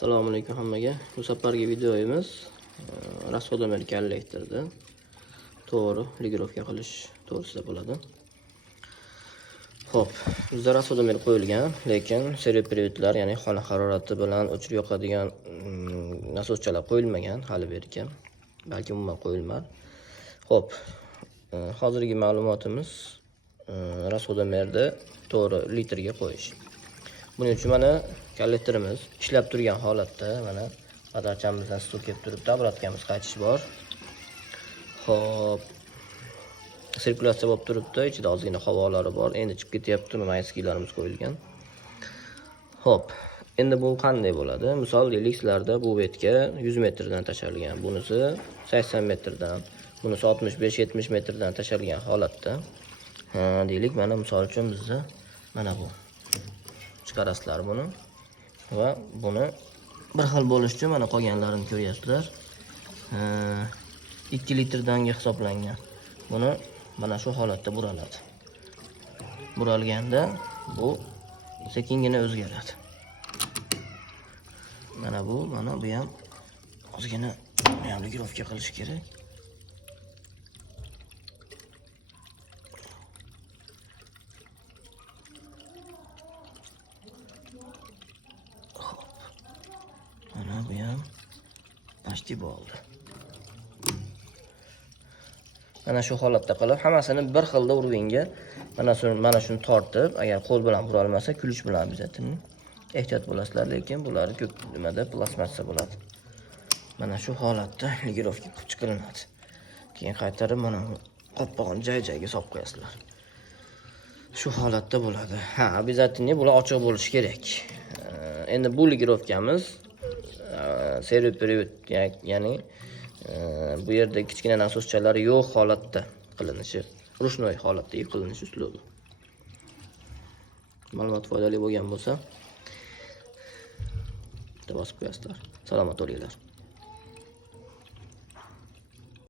Assalomu alaykum hammaga. Bu safargi videomiz rasvodomer kollektorda to'g'ri ligirovka qilish to'g'risida bo'ladi. Xo'p, bizda rasvodomer qo'yilgan, lekin serial privetlar, ya'ni xona harorati bilan o'chirib yoqadigan nasoschalar qo'yilmagan hali beriga. Balki umuman qo'yilmadi. Xo'p, hozirgi ma'lumotimiz rasvodomerni to'g'ri litrga qo'yish. Buning uchun mana kollektorimiz ishlab turgan holatda, mana batarchamizdan suv kelib turibdi, obratkamizga qaytish bor. Xo'p, sirkulyatsiya bo'lib turibdi, ichida ozgina havolari bor. Endi chiqib ketyapti, mana eskilarimiz qo'yilgan. Xo'p, endi bu qanday bo'ladi? Misol deylik, sizlarda bu betga 100 metrdan tashalgan, bunisi 80 metrdan, bunisi 65-70 metrdan tashalgan holatda. Deylik, mana misol uchun bizda mana bu chiqarasizlar buni va buni bir xil bo'lishi mana qolganlarini ko'ryapsizlar. 2 litrdanga hisoblangan. Buni mana shu holatda buraladi. Buralganda bu sekingina o'zgaradi. Mana bu ham ozgina ligirovka qilish kerak. Mana bu ham pashti bo'ldi. Mana shu holatda qilib, hammasini bir xilda urganga, mana shuni tortib, agar qo'l bilan ura olmasa, kulish bilan bizatini ehtiyot bo'lasizlar, lekin bularni ko'p nimada plastmassa bo'ladi. Mana shu holatda ligirovka chiqariladi. Keyin qaytarib mana qo'pqog'ini joy-joyiga solib qo'yasizlar. Shu holatda bo'ladi. Обязательно bular ochiq bo'lishi kerak. Endi bu ligirovkamiz serial privet, ya'ni bu yerda kichkina nasoschalari yo'q holatda qilinishi, rushnoy holatda qilinishi uslubi. Ma'lumot foydali bo'lgan bo'lsa, bosib qo'yasizlar. Salomat bo'linglar.